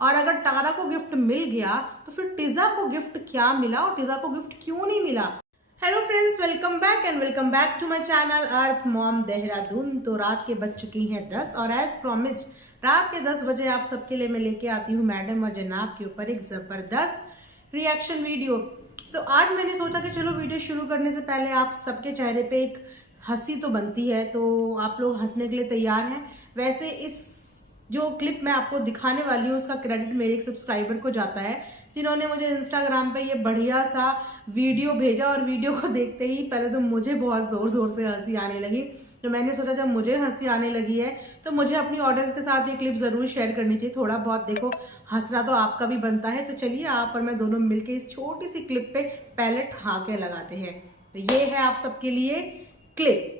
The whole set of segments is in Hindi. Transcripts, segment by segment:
और अगर टारा को गिफ्ट मिल गया तो फिर टीजा को गिफ्ट क्या मिला और टीजा को गिफ्ट क्यों नहीं मिला। Hello friends, welcome back to my channel Earth Mom Dehradun. तो रात के बज चुकी हैं 10 और एज प्रॉमिस्ड रात के 10 बजे आप सबके लिए मैं लेके आती हूँ मैडम और जनाब के ऊपर एक जबरदस्त रिएक्शन वीडियो। आज मैंने सोचा कि चलो वीडियो शुरू करने से पहले आप सबके चेहरे पे एक हंसी तो बनती है, तो आप लोग हंसने के लिए तैयार हैं। वैसे इस जो क्लिप मैं आपको दिखाने वाली हूँ उसका क्रेडिट मेरे एक सब्सक्राइबर को जाता है, जिन्होंने मुझे इंस्टाग्राम पे ये बढ़िया सा वीडियो भेजा और वीडियो को देखते ही पहले तो मुझे बहुत जोर जोर से हंसी आने लगी। तो मैंने सोचा जब मुझे हंसी आने लगी है तो मुझे अपनी ऑडियंस के साथ ये क्लिप जरूर शेयर करनी चाहिए। थोड़ा बहुत देखो, हंसना तो आपका भी बनता है। तो चलिए आप और मैं दोनों मिलके इस छोटी सी क्लिप पे पहले ठहाके लगाते हैं। तो ये है आप सबके लिए क्लिप।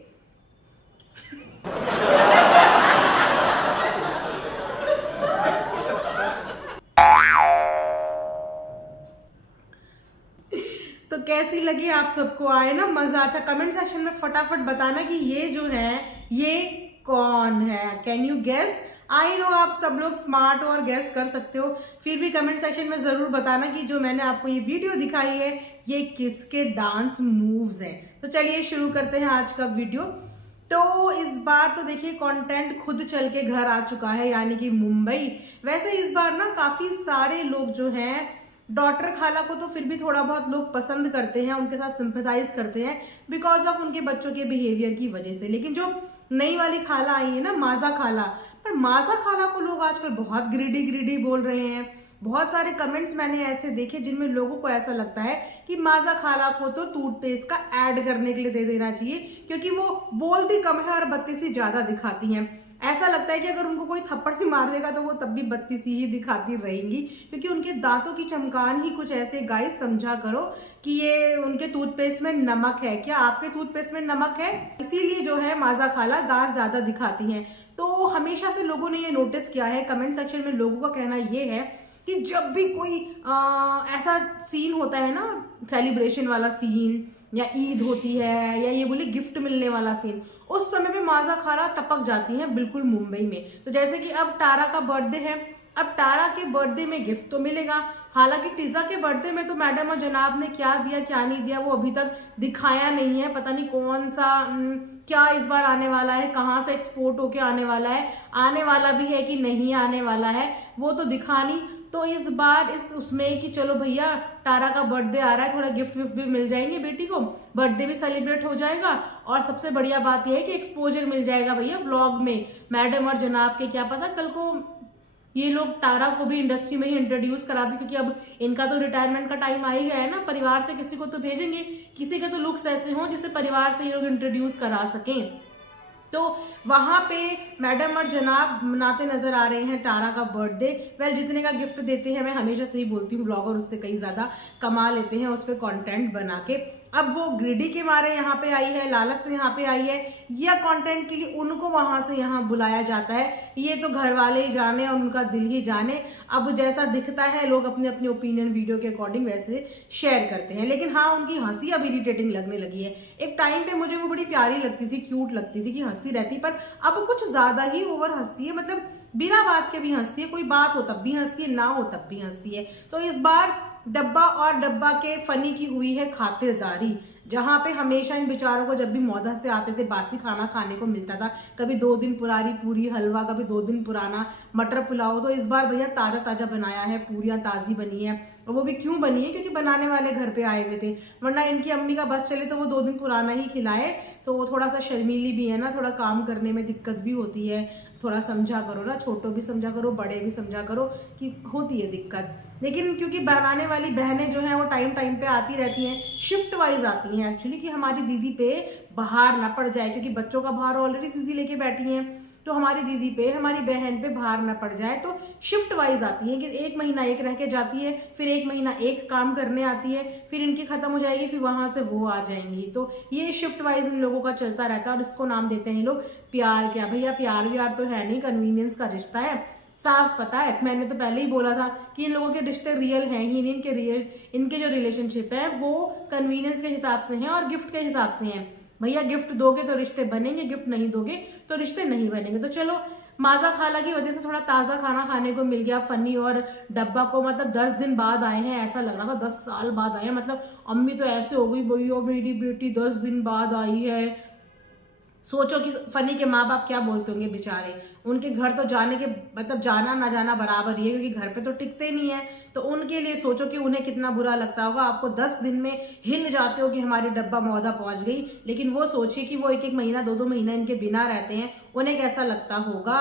तो कैसी लगी आप सबको, आए ना मजा? अच्छा, कमेंट सेक्शन में फटाफट बताना कि ये जो है ये कौन है। Can you guess? I know आप सब लोग स्मार्ट हो और गेस कर सकते हो, फिर भी कमेंट सेक्शन में जरूर बताना कि जो मैंने आपको ये वीडियो दिखाई है ये किसके डांस मूव्स हैं। तो चलिए शुरू करते हैं आज का वीडियो। तो इस बार तो देखिए कंटेंट खुद चल के घर आ चुका है, यानी कि मुंबई। वैसे इस बार ना काफी सारे लोग जो हैं डॉटर खाला को तो फिर भी थोड़ा बहुत लोग पसंद करते हैं, उनके साथ सिंपैथाइज करते हैं बिकॉज ऑफ उनके बच्चों के बिहेवियर की वजह से। लेकिन जो नई वाली खाला आई है ना, माजा खाला, पर माजा खाला को लोग आजकल बहुत ग्रीडी बोल रहे हैं। बहुत सारे कमेंट्स मैंने ऐसे देखे जिनमें लोगों को ऐसा लगता है कि माजा खाला को तो टूथपेस्ट का ऐड करने के लिए दे देना चाहिए, क्योंकि वो बोलती कम है और बत्तीसी ज्यादा दिखाती हैं। ऐसा लगता है कि अगर उनको कोई थप्पड़ भी मार देगा तो वो तब भी बत्तीसी ही दिखाती रहेंगी, क्योंकि उनके दांतों की चमकान ही कुछ ऐसे। गाइस समझा करो कि ये उनके टूथपेस्ट में नमक है। क्या आपके टूथपेस्ट में नमक है? इसीलिए जो है माजा खाला दांत ज्यादा दिखाती हैं। तो हमेशा से लोगों ने ये नोटिस किया है, कमेंट सेक्शन में लोगों का कहना ये है कि जब भी कोई ऐसा सीन होता है ना, सेलिब्रेशन वाला सीन या ईद होती है या ये बोले गिफ्ट मिलने वाला सीन, उस समय पे माजा खाला टपक जाती हैं बिल्कुल मुंबई में। तो जैसे कि अब टारा का बर्थडे है, अब टारा के बर्थडे में गिफ्ट तो मिलेगा। हालांकि टीजा के बर्थडे में तो मैडम और जनाब ने क्या दिया क्या नहीं दिया वो अभी तक दिखाया नहीं है। पता नहीं कौन सा क्या इस बार आने वाला है, कहाँ से एक्सपोर्ट होके आने वाला है, आने वाला भी है कि नहीं आने वाला है, वो तो दिखा नहीं। तो इस बार इस उसमें कि चलो भैया टारा का बर्थडे आ रहा है, थोड़ा गिफ्ट विफ्ट भी मिल जाएंगे, बेटी को बर्थडे भी सेलिब्रेट हो जाएगा और सबसे बढ़िया बात यह है कि एक्सपोजर मिल जाएगा भैया व्लॉग में मैडम और जनाब के। क्या पता कल को ये लोग टारा को भी इंडस्ट्री में ही इंट्रोड्यूस करा दे, क्योंकि अब इनका तो रिटायरमेंट का टाइम आ ही गया है ना। परिवार से किसी को तो भेजेंगे, किसी के तो लुक्स ऐसे हों जिसे परिवार से ये लोग इंट्रोड्यूस करा सकें। तो वहां पे मैडम और जनाब मनाते नजर आ रहे हैं टारा का बर्थडे। वेल, जितने का गिफ्ट देते हैं, मैं हमेशा से ही बोलती हूँ, व्लॉगर उससे कई ज्यादा कमा लेते हैं उस पर कंटेंट बना के। अब वो ग्रिडी के मारे यहाँ पे आई है, लालच से यहाँ पे आई है, या कंटेंट के लिए उनको वहां से यहाँ बुलाया जाता है, ये तो घर वाले ही जाने और उनका दिल ही जाने। अब जैसा दिखता है लोग अपने अपने ओपिनियन वीडियो के अकॉर्डिंग वैसे शेयर करते हैं। लेकिन हाँ, उनकी हंसी अब इरिटेटिंग लगने लगी है। एक टाइम पे मुझे वो बड़ी प्यारी लगती थी, क्यूट लगती थी कि हंसती रहती, पर अब कुछ ज्यादा ही ओवर हंसती है। मतलब बिना बात के भी हंसती है, कोई बात हो तब भी हंसती है, ना हो तब भी हंसती है। तो इस बार डब्बा और डब्बा के फनी की हुई है खातिरदारी, जहां पे हमेशा इन बेचारों को जब भी मौदा से आते थे बासी खाना खाने को मिलता था, कभी 2 दिन पुरानी पूरी हलवा, कभी 2 दिन पुराना मटर पुलाव। तो इस बार भैया ताजा ताजा बनाया है, पूरियां ताजी बनी है, और वो भी क्यों बनी है, क्योंकि बनाने वाले घर पे आए हुए थे। वरना इनकी अम्मी का बस चले तो वो 2 दिन पुराना ही खिलाए। तो वो थोड़ा सा शर्मीली भी है ना, थोड़ा काम करने में दिक्कत भी होती है। थोड़ा समझा करो ना, छोटों भी समझा करो, बड़े भी समझा करो कि होती है दिक्कत। लेकिन क्योंकि बनाने वाली बहनें जो हैं वो टाइम टाइम पे आती रहती हैं, शिफ्ट वाइज आती हैं एक्चुअली, कि हमारी दीदी पे बाहर ना पड़ जाए, क्योंकि बच्चों का भार ऑलरेडी दीदी लेके बैठी हैं, तो हमारी दीदी पे, हमारी बहन पे भार ना पड़ जाए। तो शिफ्ट वाइज आती है कि 1 महीना एक रह के जाती है, फिर 1 महीना एक काम करने आती है, फिर इनकी खत्म हो जाएगी, फिर वहां से वो आ जाएंगी। तो ये शिफ्ट वाइज इन लोगों का चलता रहता है और इसको नाम देते हैं लोग प्यार। क्या भैया, प्यार व्यार तो है नहीं, कन्वीनियंस का रिश्ता है, साफ पता है। मैंने तो पहले ही बोला था कि इन लोगों के रिश्ते रियल हैं ही नहीं। इनके जो रिलेशनशिप है वो कन्वीनियंस के हिसाब से हैं और गिफ्ट के हिसाब से हैं। भैया गिफ्ट दोगे तो रिश्ते बनेंगे, गिफ्ट नहीं दोगे तो रिश्ते नहीं बनेंगे। तो चलो माजा खाला की वजह से थोड़ा ताज़ा खाना खाने को मिल गया फनी और डब्बा को। मतलब 10 दिन बाद आए हैं, ऐसा लग रहा था 10 साल बाद आए हैं। मतलब अम्मी तो ऐसे हो गई, भैया मेरी बेटी 10 दिन बाद आई है। सोचो कि फनी के माँ बाप क्या बोलते होंगे बेचारे। उनके घर तो जाने के मतलब जाना ना जाना बराबर ही है, क्योंकि घर पे तो टिकते नहीं है। तो उनके लिए सोचो कि उन्हें कितना बुरा लगता होगा। आपको 10 दिन में हिल जाते हो कि हमारी डब्बा मौदा पहुंच गई, लेकिन वो सोचिए कि वो एक एक महीना 2-2 महीना इनके बिना रहते हैं, उन्हें कैसा लगता होगा।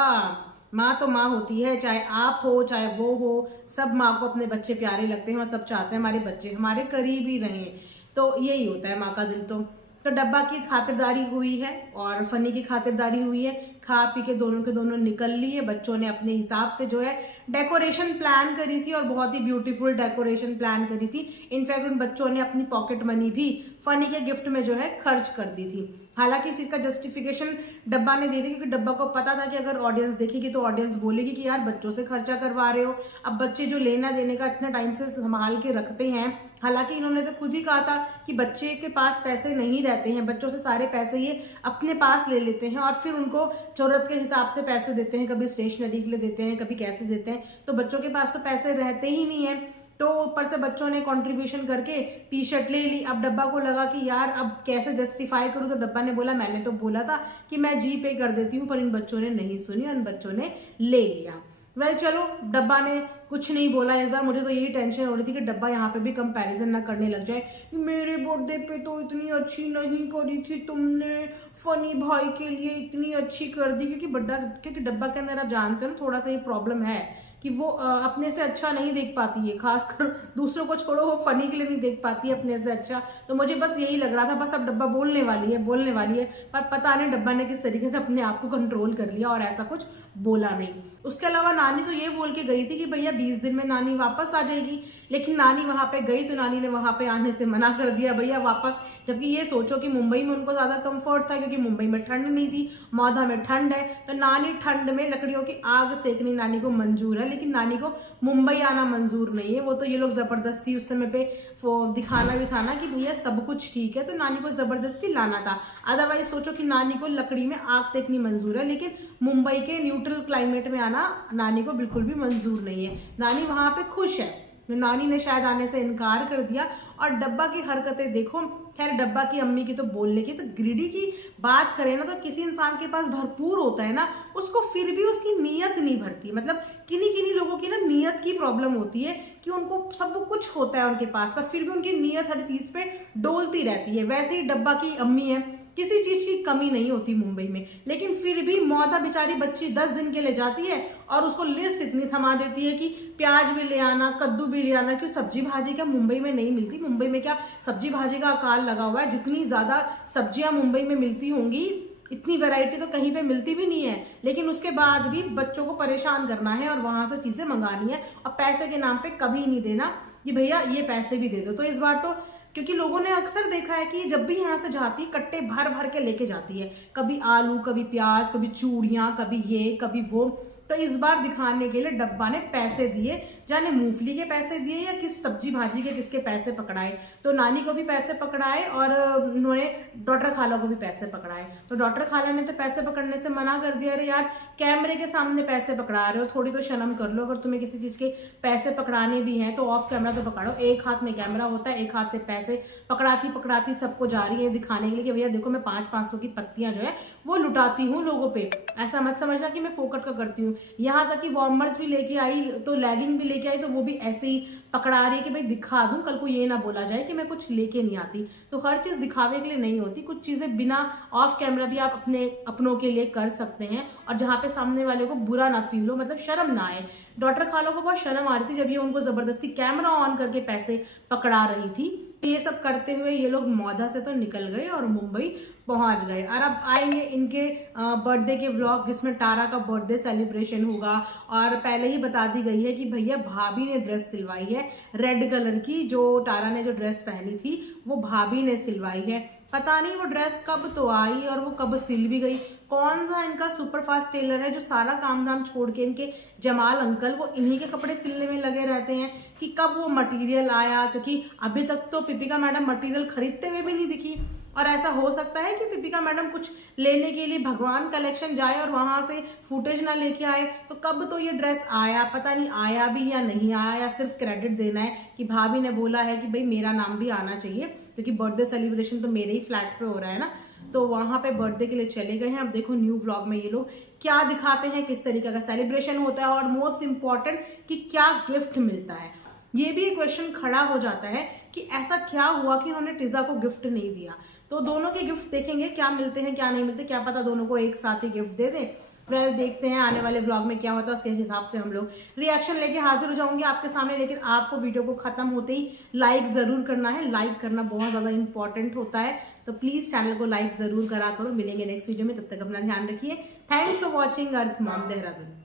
माँ तो माँ होती है, चाहे आप हो चाहे वो हो, सब माँ को अपने बच्चे प्यारे लगते हैं और सब चाहते हैं हमारे बच्चे हमारे करीब ही रहें। तो यही होता है माँ का दिल। तो डब्बा की खातिरदारी हुई है और फनी की खातिरदारी हुई है। खा पी के दोनों निकल लिए। बच्चों ने अपने हिसाब से जो है डेकोरेशन प्लान करी थी और बहुत ही ब्यूटीफुल डेकोरेशन प्लान करी थी। इनफैक्ट उन बच्चों ने अपनी पॉकेट मनी भी फनी के गिफ्ट में जो है खर्च कर दी थी। हालांकि इस चीज का जस्टिफिकेशन डब्बा ने दे दी, क्योंकि डब्बा को पता था कि अगर ऑडियंस देखेगी तो ऑडियंस बोलेगी कि यार बच्चों से खर्चा करवा रहे हो। अब बच्चे जो लेना देने का इतना टाइम से संभाल के रखते हैं, हालांकि इन्होंने तो खुद ही कहा था कि बच्चे के पास पैसे नहीं रहते हैं, बच्चों से सारे पैसे ये अपने पास ले लेते हैं और फिर उनको जरूरत के हिसाब से पैसे देते हैं। कभी स्टेशनरी के लिए देते हैं, कभी कैसे देते हैं। तो बच्चों के पास तो पैसे रहते ही नहीं है। तो ऊपर से बच्चों ने कंट्रीब्यूशन करके टी शर्ट ले ली। अब डब्बा को लगा कि यार अब कैसे जस्टिफाई करूं, तो डब्बा ने बोला मैंने तो बोला था कि मैं जी पे कर देती हूँ, पर इन बच्चों ने नहीं सुनी और इन बच्चों ने ले लिया। वेल चलो, डब्बा ने कुछ नहीं बोला इस बार। मुझे तो यही टेंशन हो रही थी कि डब्बा यहाँ पे भी कंपैरिजन ना करने लग जाए, मेरे बर्थडे पे तो इतनी अच्छी नहीं करी थी तुमने, फनी भाई के लिए इतनी अच्छी कर दी। क्योंकि डब्बा के अंदर आप जानते हो थोड़ा सा ये प्रॉब्लम है कि वो अपने से अच्छा नहीं देख पाती है, खासकर दूसरों को छोड़ो, वो फनी के लिए नहीं देख पाती है अपने से अच्छा। तो मुझे बस यही लग रहा था बस अब डब्बा बोलने वाली है, पर पता नहीं डब्बा ने किस तरीके से अपने आप को कंट्रोल कर लिया और ऐसा कुछ बोला नहीं। उसके अलावा नानी तो ये बोल के गई थी कि भैया 20 दिन में नानी वापस आ जाएगी, लेकिन नानी वहां पे गई तो नानी ने वहां पे आने से मना कर दिया भैया वापस। जबकि ये सोचो कि मुंबई में उनको ज्यादा कंफर्ट था, क्योंकि मुंबई में ठंड नहीं थी, मौधा में ठंड है। तो नानी ठंड में लकड़ियों की आग सेकनी नानी को मंजूर है, लेकिन नानी को मुंबई आना मंजूर नहीं है। वो तो ये लोग जबरदस्ती उस समय पे दिखाना भी था ना कि भैया सब कुछ ठीक है, तो नानी को जबरदस्ती लाना था। अदरवाइज सोचो कि नानी को लकड़ी में आग सेकनी मंजूर है, लेकिन मुंबई के न्यूट्रल क्लाइमेट में आना नानी को बिल्कुल भी मंजूर नहीं है। नानी वहां पे खुश है, नानी ने शायद आने से इनकार कर दिया। और डब्बा की हरकतें देखो। खैर डब्बा की अम्मी की तो बोलने की, तो ग्रीडी की बात करें ना, तो किसी इंसान के पास भरपूर होता है ना, उसको फिर भी उसकी नीयत नहीं भरती। मतलब किन्हीं लोगों की ना नीयत की प्रॉब्लम होती है कि उनको सब कुछ होता है उनके पास, पर फिर भी उनकी नीयत हर चीज पे डोलती रहती है। वैसे ही डब्बा की अम्मी है, किसी चीज की कमी नहीं होती मुंबई में, लेकिन फिर भी मौदा बेचारी बच्ची 10 दिन के लिए जाती है और उसको लिस्ट इतनी थमा देती है कि प्याज भी ले आना, कद्दू भी ले आना। क्यों सब्जी भाजी क्या मुंबई में नहीं मिलती? मुंबई में क्या सब्जी भाजी का अकाल लगा हुआ है? जितनी ज्यादा सब्जियां मुंबई में मिलती होंगी, इतनी वैरायटी तो कहीं पे मिलती भी नहीं है। लेकिन उसके बाद भी बच्चों को परेशान करना है और वहां से चीजें मंगानी है और पैसे के नाम पे कभी नहीं देना कि भैया ये पैसे भी दे दो। तो इस बार तो क्योंकि लोगों ने अक्सर देखा है कि जब भी यहाँ से जाती है कट्टे भर भर के लेके जाती है, कभी आलू, कभी प्याज, कभी चूड़ियां, कभी ये कभी वो। तो इस बार दिखाने के लिए डब्बा ने पैसे दिए, जाने मूंगफली के पैसे दिए या किस सब्जी भाजी के किसके पैसे पकड़ाए। तो नानी को भी पैसे पकड़ाए और उन्होंने डॉक्टर खाला को भी पैसे पकड़ाए। तो डॉक्टर खाला ने तो पैसे पकड़ने से मना कर दिया, अरे यार कैमरे के सामने पैसे पकड़ा रहे हो, थोड़ी तो शर्म कर लो। अगर तुम्हें किसी चीज के पैसे पकड़ाने भी हैं तो ऑफ कैमरा तो पकड़ो। एक हाथ में कैमरा होता है, एक हाथ से पैसे पकड़ाती पकड़ाती सबको जा रही है दिखाने के लिए कि भैया देखो मैं 500-500 की पत्तियां जो है वो लुटाती हूँ लोगों पे। ऐसा मत समझना कि मैं फोकट का करती हूँ। यहाँ तक कि वॉर्मर्स भी लेके आई, तो लेगिंग भी लेके आई, तो वो भी ऐसे ही पकड़ा रही है कि भाई दिखा दूं, कल को ये ना बोला जाए कि मैं कुछ लेके नहीं आती। तो हर चीज दिखावे के लिए नहीं होती, कुछ चीजें बिना ऑफ कैमरा भी आप अपनों के लिए कर सकते हैं और जहाँ पे सामने वाले को बुरा ना फील हो, मतलब शर्म ना आए। डॉक्टर खाला को बहुत शर्म आ रही थी जब ये उनको जबरदस्ती कैमरा ऑन करके पैसे पकड़ा रही थी। ये सब करते हुए ये लोग मौधा से तो निकल गए और मुंबई पहुंच गए। और अब आएंगे इनके बर्थडे के व्लॉग, जिसमें टारा का बर्थडे सेलिब्रेशन होगा। और पहले ही बता दी गई है कि भैया भाभी ने ड्रेस सिलवाई है रेड कलर की। जो टारा ने जो ड्रेस पहनी थी वो भाभी ने सिलवाई है। पता नहीं वो ड्रेस कब तो आई और वो कब सिल भी गई। कौन सा इनका सुपरफास्ट टेलर है जो सारा काम धाम छोड़ के, इनके जमाल अंकल वो इन्हीं के कपड़े सिलने में लगे रहते हैं कि कब वो मटेरियल आया। क्योंकि अभी तक तो पिपिका मैडम मटेरियल खरीदते हुए भी नहीं दिखी। और ऐसा हो सकता है कि दीपिका मैडम कुछ लेने के लिए भगवान कलेक्शन जाए और वहां से फुटेज ना लेके आए। तो कब तो ये ड्रेस आया, पता नहीं आया भी या नहीं आया, या सिर्फ क्रेडिट देना है कि भाभी ने बोला है कि भाई मेरा नाम भी आना चाहिए, क्योंकि बर्थडे सेलिब्रेशन तो मेरे ही फ्लैट पे हो रहा है ना, तो वहां पे बर्थडे के लिए चले गए हैं। अब देखो न्यू व्लॉग में ये लोग क्या दिखाते हैं, किस तरीके का सेलिब्रेशन होता है, और मोस्ट इंपॉर्टेंट कि क्या गिफ्ट मिलता है। ये भी एक क्वेश्चन खड़ा हो जाता है कि ऐसा क्या हुआ कि उन्होंने टीजा को गिफ्ट नहीं दिया। तो दोनों के गिफ्ट देखेंगे, क्या मिलते हैं क्या नहीं मिलते, क्या पता दोनों को एक साथ ही गिफ्ट दे दें। वेल देखते हैं आने वाले व्लॉग में क्या होता है, उसके हिसाब से हम लोग रिएक्शन लेके हाजिर हो जाऊंगी आपके सामने। लेकिन आपको वीडियो को खत्म होते ही लाइक जरूर करना है, लाइक करना बहुत ज्यादा इंपॉर्टेंट होता है, तो प्लीज चैनल को लाइक जरूर करा करो। मिलेंगे नेक्स्ट वीडियो में, तब तक अपना ध्यान रखिए। Thanks for watching earth Mom Dehradun.